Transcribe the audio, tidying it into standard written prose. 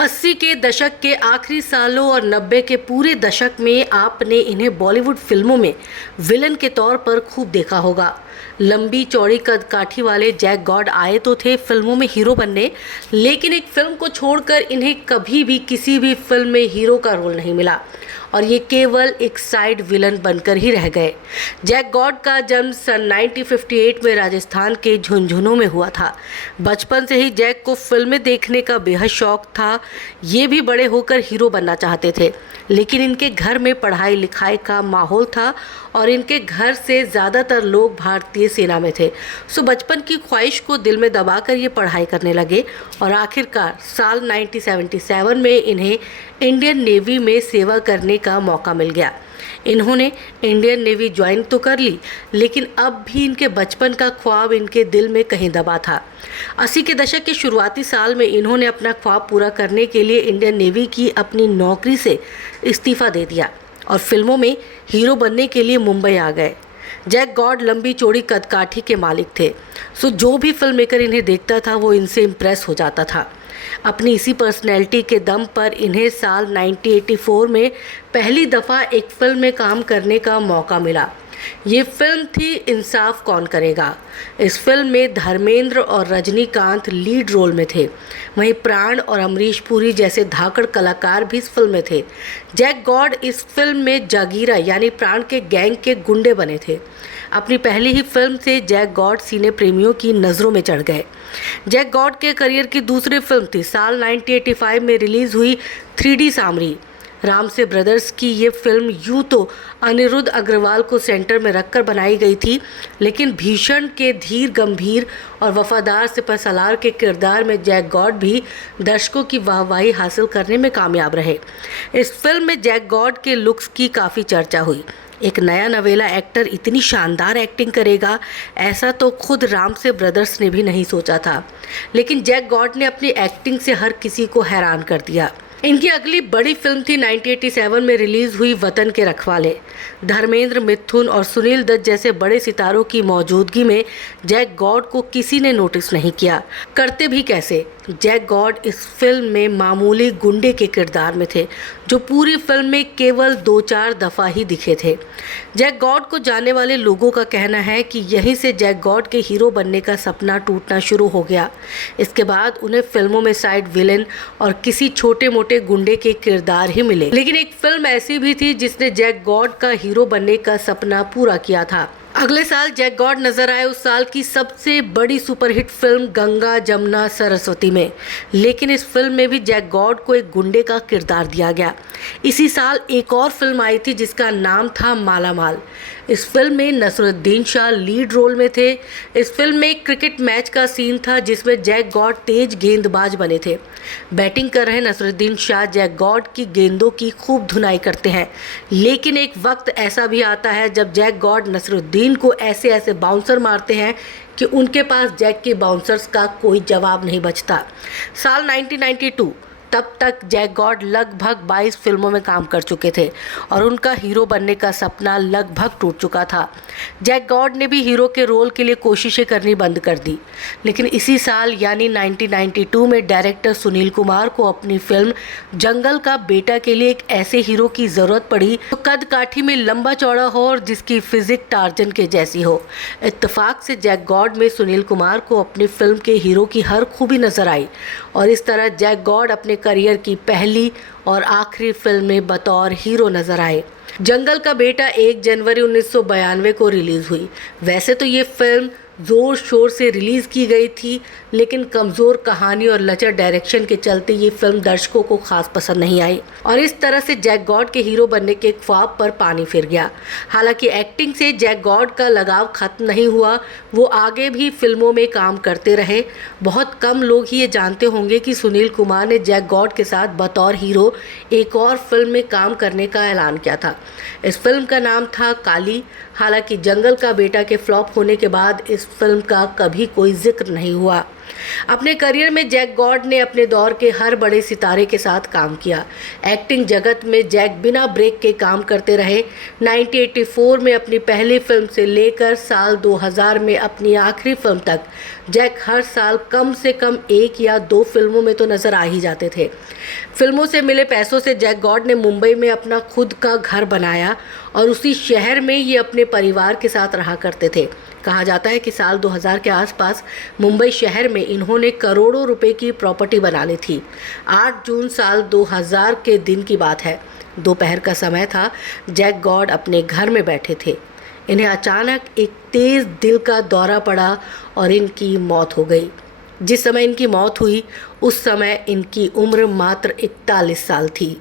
80 के दशक के आखिरी सालों और 90 के पूरे दशक में आपने इन्हें बॉलीवुड फिल्मों में विलन के तौर पर खूब देखा होगा। लंबी चौड़ी कद काठी वाले जैक गॉड आए तो थे फिल्मों में हीरो बनने, लेकिन एक फिल्म को छोड़कर इन्हें कभी भी किसी भी फिल्म में हीरो का रोल नहीं मिला और ये केवल एक साइड विलन बनकर ही रह गए। जैक गॉड का जन्म सन 1958 में राजस्थान के झुंझुनू में हुआ था। बचपन से ही जैक को फिल्में देखने का बेहद शौक था। ये भी बड़े होकर हीरो बनना चाहते थे, लेकिन इनके घर में पढ़ाई लिखाई का माहौल था और इनके घर से ज़्यादातर लोग भारतीय सेना में थे। सो बचपन की ख्वाहिश को दिल में दबाकर ये पढ़ाई करने लगे और आखिरकार साल 1977 में इन्हें इंडियन नेवी में सेवा करने का मौका मिल गया। इन्होंने इंडियन नेवी ज्वाइन तो कर ली, लेकिन अब भी इनके बचपन का ख्वाब इनके दिल में कहीं दबा था। 80 के दशक के शुरुआती साल में इन्होंने अपना ख्वाब पूरा करने के लिए इंडियन नेवी की अपनी नौकरी से इस्तीफ़ा दे दिया और फिल्मों में हीरो बनने के लिए मुंबई आ गए। जैक गॉड लंबी चौड़ी कदकाठी के मालिक थे, सो जो भी फिल्म मेकर इन्हें देखता था वो इनसे इम्प्रेस हो जाता था। अपनी इसी पर्सनैलिटी के दम पर इन्हें साल 1984 में पहली दफ़ा एक फिल्म में काम करने का मौका मिला। ये फिल्म थी इंसाफ कौन करेगा। इस फिल्म में धर्मेंद्र और रजनीकांत लीड रोल में थे। वहीं प्राण और अमरीश पुरी जैसे धाकड़ कलाकार भी इस फिल्म में थे। जैक गॉड इस फिल्म में जागीरा यानी प्राण के गैंग के गुंडे बने थे। अपनी पहली ही फिल्म से जैक गॉड सिने प्रेमियों की नज़रों में चढ़ गए। जैक गॉड के करियर की दूसरी फिल्म थी साल 1985 में रिलीज़ हुई 3D सामरी। रामसे ब्रदर्स की ये फिल्म यूँ तो अनिरुद्ध अग्रवाल को सेंटर में रखकर बनाई गई थी, लेकिन भीषण के धीर गंभीर और वफादार सिपहसालार के किरदार में जैक गॉड भी दर्शकों की वाहवाही हासिल करने में कामयाब रहे। इस फिल्म में जैक गॉड के लुक्स की काफ़ी चर्चा हुई। एक नया नवेला एक्टर इतनी शानदार एक्टिंग करेगा, ऐसा तो खुद रामसे ब्रदर्स ने भी नहीं सोचा था, लेकिन जैक गॉड ने अपनी एक्टिंग से हर किसी को हैरान कर दिया। इनकी अगली बड़ी फिल्म थी 1987 में रिलीज़ हुई वतन के रखवाले। धर्मेंद्र, मिथुन और सुनील दत्त जैसे बड़े सितारों की मौजूदगी में जैक गॉड को किसी ने नोटिस नहीं किया। करते भी कैसे। जैक गॉड इस फिल्म में मामूली गुंडे के किरदार में थे, जो पूरी फिल्म में केवल 2-4 दफ़ा ही दिखे थे। जैक गॉड को जानने वाले लोगों का कहना है कि यहीं से जैक गॉड के हीरो बनने का सपना टूटना शुरू हो गया। इसके बाद उन्हें फिल्मों में साइड विलेन और किसी छोटे मोटे गुंडे के किरदार ही मिले, लेकिन एक फिल्म ऐसी भी थी जिसने जैक गॉड का हीरो बनने का सपना पूरा किया था। अगले साल जैक गॉड नजर आए उस साल की सबसे बड़ी सुपरहिट फिल्म गंगा जमुना सरस्वती में, लेकिन इस फिल्म में भी जैक गॉड को एक गुंडे का किरदार दिया गया। इसी साल एक और फिल्म आई थी जिसका नाम था माला माल। इस फिल्म में नसरुद्दीन शाह लीड रोल में थे। इस फिल्म में एक क्रिकेट मैच का सीन था जिसमें जैक गॉड तेज गेंदबाज बने थे। बैटिंग कर रहे नसरुद्दीन शाह जैक गॉड की गेंदों की खूब धुनाई करते हैं, लेकिन एक वक्त ऐसा भी आता है जब जैक गॉड नसरुद्दीन को ऐसे ऐसे बाउंसर मारते हैं कि उनके पास जैक के बाउंसर्स का कोई जवाब नहीं बचता। साल 1992 तब तक जैक गॉड लगभग 22 फिल्मों में काम कर चुके थे और उनका हीरो बनने का सपना लगभग टूट चुका था। जैक गॉड ने भी हीरो के रोल के लिए कोशिशें करनी बंद कर दी, लेकिन इसी साल यानी 1992 में डायरेक्टर सुनील कुमार को अपनी फिल्म जंगल का बेटा के लिए एक ऐसे हीरो की ज़रूरत पड़ी जो कद काठी में लंबा चौड़ा हो और जिसकी फिजिक टार्जन के जैसी हो। इत्तेफाक से जैक गॉड में सुनील कुमार को अपनी फिल्म के हीरो की हर खूबी नजर आई और इस तरह जैक गॉड अपने करियर की पहली और आखिरी फिल्म में बतौर हीरो नजर आए। जंगल का बेटा 1 जनवरी 1992 को रिलीज़ हुई। वैसे तो ये फिल्म ज़ोर शोर से रिलीज़ की गई थी, लेकिन कमज़ोर कहानी और लचर डायरेक्शन के चलते ये फिल्म दर्शकों को खास पसंद नहीं आई और इस तरह से जैक गॉड के हीरो बनने के ख्वाब पर पानी फिर गया। हालांकि एक्टिंग से जैक गॉड का लगाव खत्म नहीं हुआ, वो आगे भी फिल्मों में काम करते रहे। बहुत कम लोग ही ये जानते होंगे कि सुनील कुमार ने जैक गॉड के साथ बतौर हीरो एक और फिल्म में काम करने का ऐलान किया था। इस फिल्म का नाम था काली। हालांकि जंगल का बेटा के फ्लॉप होने के बाद इस फिल्म का कभी कोई जिक्र नहीं हुआ। अपने करियर में जैक गॉड ने अपने दौर के हर बड़े सितारे के साथ काम किया। एक्टिंग जगत में जैक बिना ब्रेक के काम करते रहे। 1984 में अपनी पहली फिल्म से लेकर साल 2000 में अपनी आखिरी फिल्म तक जैक हर साल कम से कम 1 या 2 फिल्मों में तो नजर आ ही जाते थे। फिल्मों से मिले पैसों से जैक गॉड ने मुंबई में अपना खुद का घर बनाया और उसी शहर में ये अपने परिवार के साथ रहा करते थे। कहा जाता है कि साल 2000 के आसपास मुंबई शहर में इन्होंने करोड़ों रुपए की प्रॉपर्टी बना ली थी। 8 जून साल 2000 के दिन की बात है। दोपहर का समय था। जैक गॉड अपने घर में बैठे थे। इन्हें अचानक एक तेज दिल का दौरा पड़ा और इनकी मौत हो गई। जिस समय इनकी मौत हुई उस समय इनकी उम्र मात्र 41 साल थी।